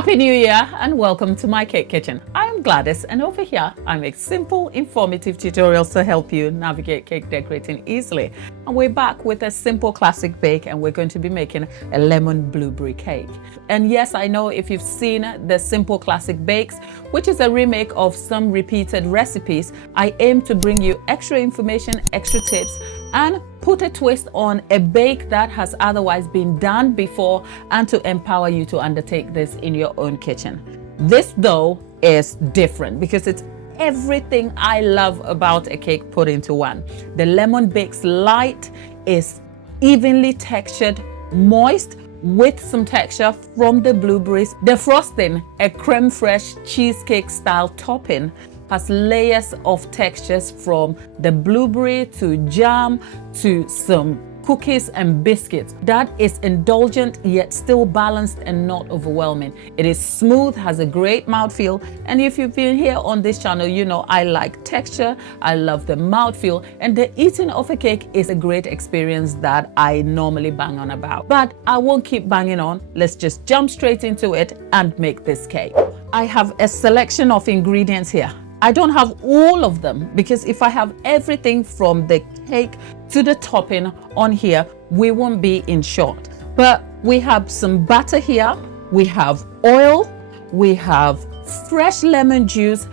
Happy New Year and welcome to my cake kitchen. I'm Gladys and over here I make simple, informative tutorials to help you navigate cake decorating easily. And we're back with a simple classic bake and we're going to be making a lemon blueberry cake. And yes, I know if you've seen the simple classic bakes, which is a remake of some repeated recipes, I aim to bring you extra information, extra tips, and put a twist on a bake that has otherwise been done before and to empower you to undertake this in your own kitchen. This though is different because it's everything I love about a cake put into one. The lemon bakes light, is evenly textured, moist with some texture from the blueberries. The frosting, a creme fraiche cheesecake style topping, has layers of textures from the blueberry to jam to some cookies and biscuits. That is indulgent yet still balanced and not overwhelming. It is smooth, has a great mouthfeel, and if you've been here on this channel, you know I like texture, I love the mouthfeel, and the eating of a cake is a great experience that I normally bang on about. But I won't keep banging on, let's just jump straight into it and make this cake. I have a selection of ingredients here. I don't have all of them because if I have everything from the cake to the topping on here, we won't be in short. But we have some butter here, we have oil, we have fresh lemon juice.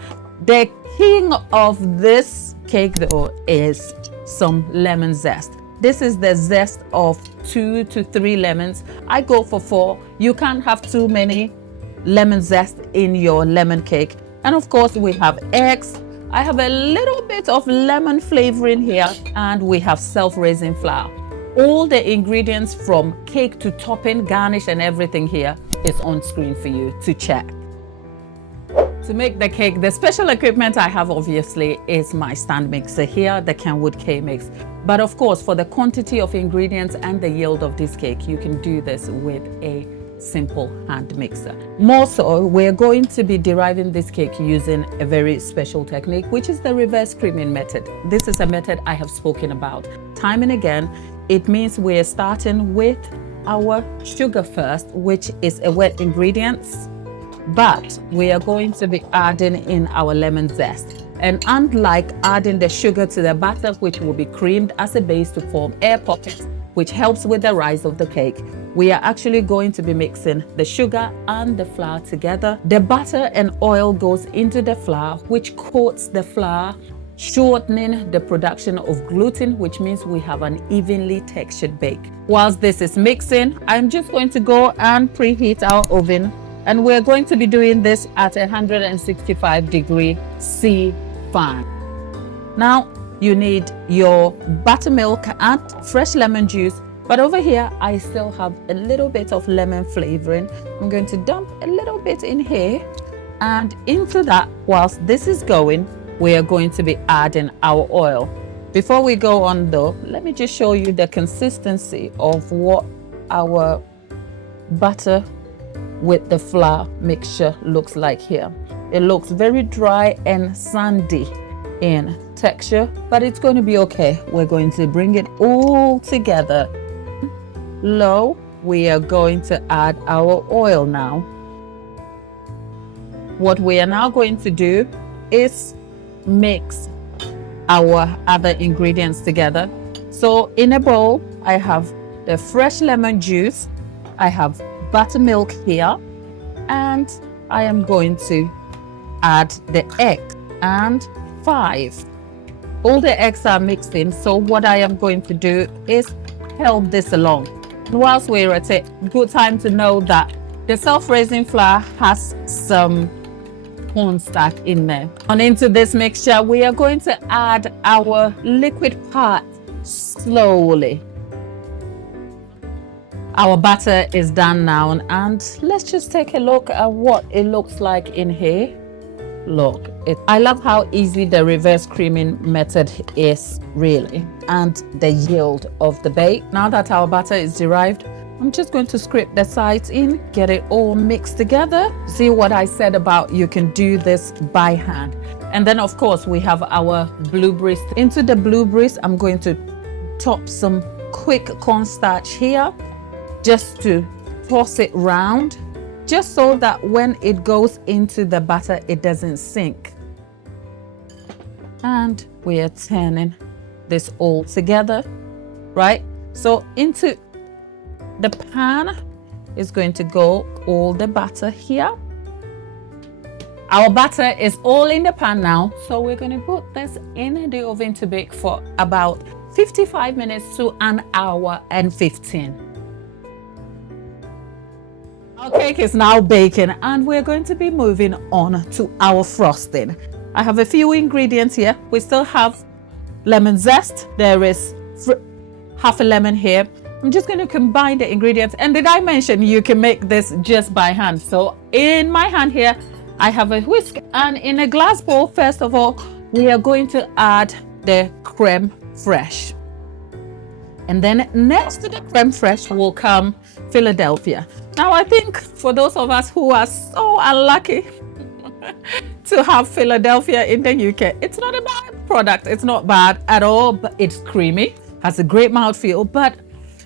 The king of this cake though is some lemon zest. This is the zest of 2 to 3 lemons. I go for 4. You can't have too many lemon zest in your lemon cake. And of course we have eggs. I have a little bit of lemon flavoring here and we have self-raising flour. All the ingredients from cake to topping, garnish and everything here is on screen for you to check. To make the cake, the special equipment I have obviously is my stand mixer here, the Kenwood K-Mix. But of course for the quantity of ingredients and the yield of this cake, you can do this with a simple hand mixer. More so, we're going to be deriving this cake using a very special technique, which is the reverse creaming method. This is a method I have spoken about time and again. It means we're starting with our sugar first, which is a wet ingredients, but we are going to be adding in our lemon zest. And unlike adding the sugar to the batter, which will be creamed as a base to form air pockets, which helps with the rise of the cake, we are actually going to be mixing the sugar and the flour together. The butter and oil goes into the flour, which coats the flour, shortening the production of gluten, which means we have an evenly textured bake. Whilst this is mixing, I'm just going to go and preheat our oven, and we're going to be doing this at 165-degree C fan. Now, you need your buttermilk and fresh lemon juice, but over here I still have a little bit of lemon flavoring. I'm going to dump a little bit in here, and into that, whilst this is going, we are going to be adding our oil. Before we go on though, let me just show you the consistency of what our butter with the flour mixture looks like here. It looks very dry and sandy in texture, but it's going to be okay. We're going to bring it all together. Low, we are going to add our oil now. What we are now going to do is mix our other ingredients together. So in a bowl, I have the fresh lemon juice, I have buttermilk here, and I am going to add the egg and 5. All the eggs are mixed in, so what I am going to do is help this along. Whilst we're at it, good time to know that the self-raising flour has some cornstarch in there. And into this mixture, we are going to add our liquid part slowly. Our butter is done now, and let's just take a look at what it looks like in here. Look, I love how easy the reverse creaming method is, really, and the yield of the bake. Now that our butter is derived, I'm just going to scrape the sides in, get it all mixed together. See what I said about you can do this by hand. And then of course we have our blueberries. Into the blueberries, I'm going to top some quick cornstarch here, just to toss it round. just so that when it goes into the batter, it doesn't sink. And we are turning this all together, right? So into the pan is going to go all the batter here. Our batter is all in the pan now, so we're going to put this in the oven to bake for about 55 minutes to an hour and 15. Our cake is now baking and we're going to be moving on to our frosting. I have a few ingredients here. We still have lemon zest. There is half a lemon here. I'm just going to combine the ingredients. And did I mention you can make this just by hand? So in my hand here, I have a whisk, and in a glass bowl, first of all, we are going to add the creme fraiche. And then next to the creme fraiche will come Philadelphia. Now, I think for those of us who are so unlucky to have Philadelphia in the UK, it's not a bad product. It's not bad at all, but it's creamy, has a great mouthfeel. But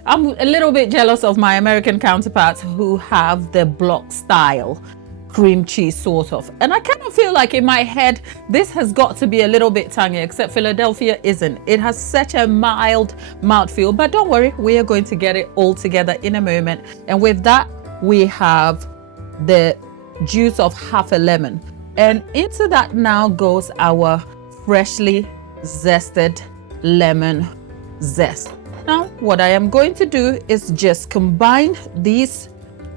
I'm a little bit jealous of my American counterparts who have the block style cream cheese sort of. And I kind of feel like in my head, this has got to be a little bit tangy, except Philadelphia isn't. It has such a mild mouthfeel, but don't worry, we are going to get it all together in a moment. And with that, we have the juice of half a lemon. And into that now goes our freshly zested lemon zest. Now, what I am going to do is just combine these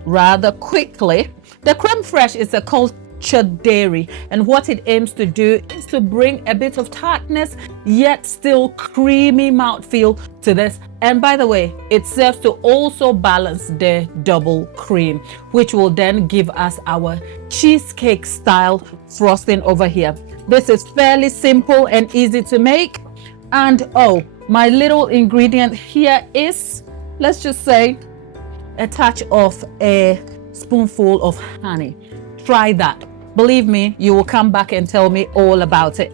rather quickly. The creme fraiche is a cultured dairy, and what it aims to do is to bring a bit of tartness yet still creamy mouthfeel to this. And by the way, it serves to also balance the double cream, which will then give us our cheesecake style frosting over here. This is fairly simple and easy to make. And oh, my little ingredient here is, let's just say, a touch of a spoonful of honey. Try that. Believe me, you will come back and tell me all about it.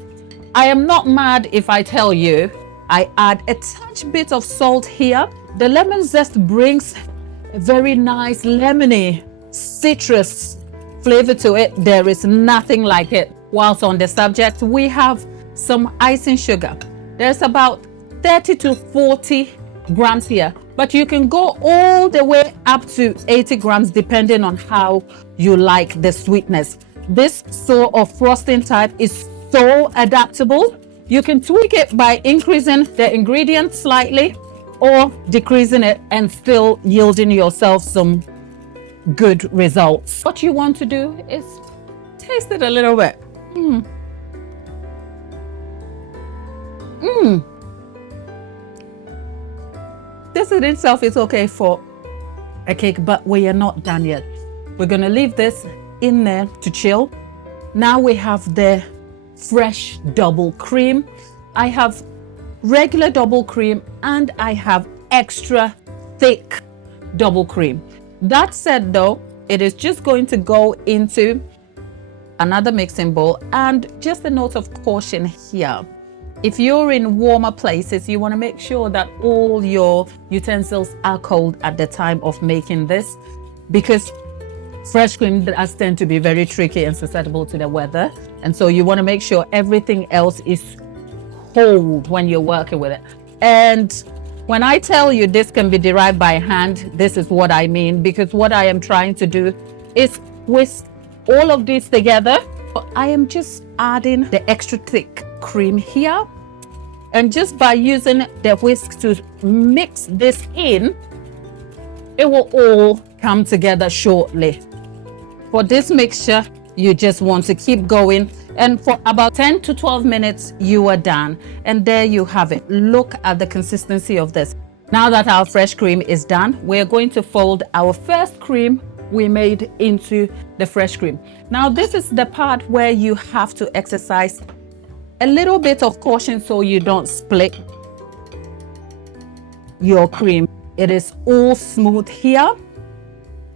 I am not mad if I tell you I add a touch bit of salt here. The lemon zest brings a very nice lemony citrus flavor to it. There is nothing like it. Whilst on the subject, we have some icing sugar. There's about 30 to 40 grams here, but you can go all the way up to 80 grams depending on how you like the sweetness. This sort of frosting type is so adaptable. You can tweak it by increasing the ingredients slightly or decreasing it and still yielding yourself some good results. What you want to do is taste it a little bit. This in itself is okay for a cake, but we are not done yet. We're going to leave this in there to chill. Now we have the fresh double cream. I have regular double cream and I have extra thick double cream. That said though, it is just going to go into another mixing bowl. And just a note of caution here. If you're in warmer places, you want to make sure that all your utensils are cold at the time of making this, because fresh cream does tend to be very tricky and susceptible to the weather. And so you want to make sure everything else is cold when you're working with it. And when I tell you this can be derived by hand, this is what I mean, because what I am trying to do is whisk all of these together. I am just adding the extra thick cream here, and just by using the whisk to mix this in, it will all come together shortly. For this mixture, you just want to keep going, and for about 10 to 12 minutes you are done. And there you have it. Look at the consistency of this. Now that our fresh cream is done, we're going to fold our first cream we made into the fresh cream. Now this is the part where you have to exercise a little bit of caution so you don't split your cream. It is all smooth here.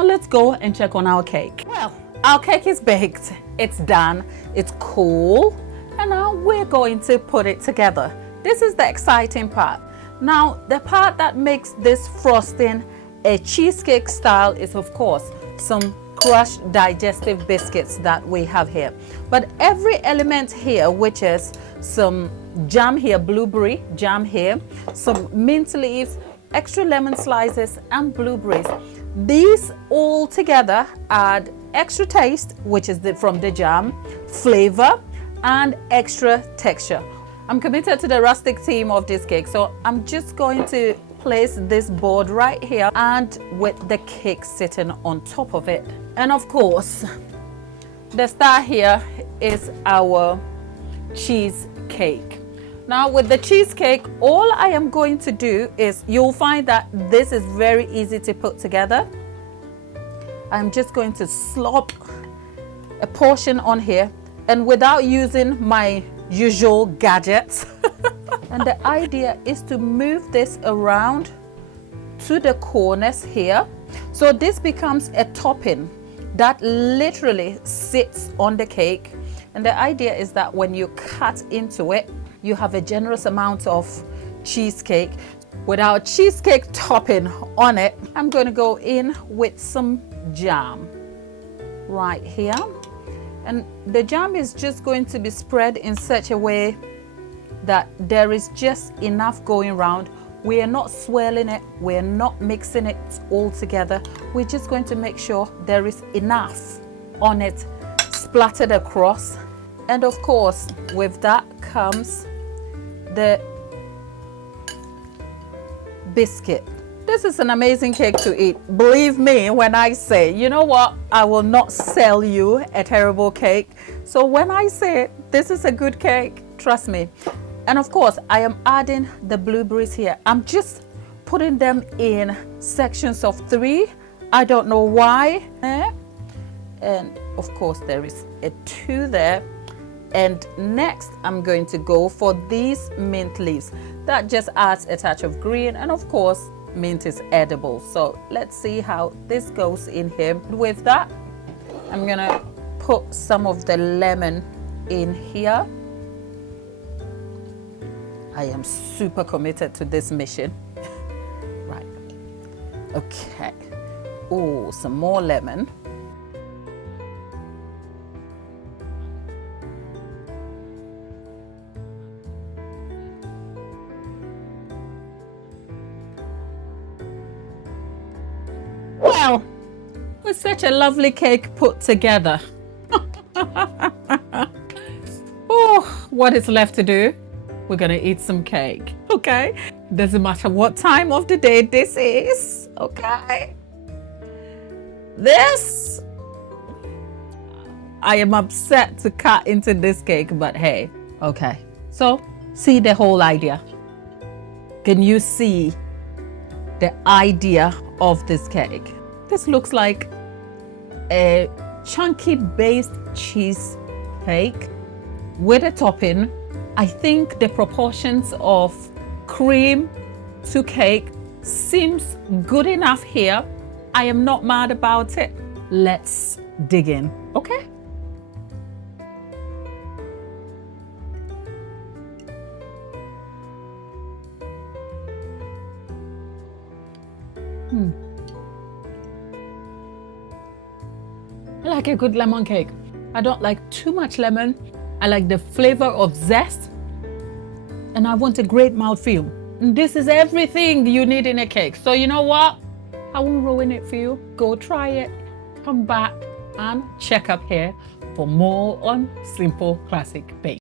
Let's go and check on our cake. Well, our cake is baked, it's done, it's cool, and now we're going to put it together. This is the exciting part. Now, the part that makes this frosting a cheesecake style is, of course, some crushed digestive biscuits that we have here. But every element here, which is some jam here, blueberry jam here, some mint leaves, extra lemon slices, and blueberries. These all together add extra taste, which is from the jam, flavor, and extra texture. I'm committed to the rustic theme of this cake, so I'm just going to place this board right here and with the cake sitting on top of it. And of course, the star here is our cheesecake. Now with the cheesecake, all I am going to do is, you'll find that this is very easy to put together. I'm just going to slop a portion on here, and without using my usual gadgets. And the idea is to move this around to the corners here. So this becomes a topping that literally sits on the cake. And the idea is that when you cut into it, you have a generous amount of cheesecake. With our cheesecake topping on it, I'm going to go in with some jam right here. And the jam is just going to be spread in such a way that there is just enough going around. We are not swirling it, we are not mixing it all together. We're just going to make sure there is enough on it splattered across. And of course, with that comes the biscuit. This is an amazing cake to eat. Believe me when I say, you know what, I will not sell you a terrible cake. So when I say this is a good cake, trust me. And of course, I am adding the blueberries here. I'm just putting them in sections of 3. I don't know why. And of course, there is a 2 there. And next, I'm going to go for these mint leaves. That just adds a touch of green. And of course, mint is edible. So let's see how this goes in here. With that, I'm gonna put some of the lemon in here. I am super committed to this mission. Right. Okay. Oh, some more lemon. Well, with such a lovely cake put together. Oh, what is left to do? We're gonna eat some cake, okay? Doesn't matter what time of the day this is, okay? This, I am upset to cut into this cake, but hey, okay. So, see the whole idea. Can you see the idea of this cake? This looks like a chunky based cheese cake with a topping. I think the proportions of cream to cake seems good enough here. I am not mad about it. Let's dig in, okay? I like a good lemon cake. I don't like too much lemon. I like the flavor of zest, and I want a great mouthfeel. And this is everything you need in a cake. So you know what? I won't ruin it for you. Go try it, come back and check up here for more on Simple Classic Bake.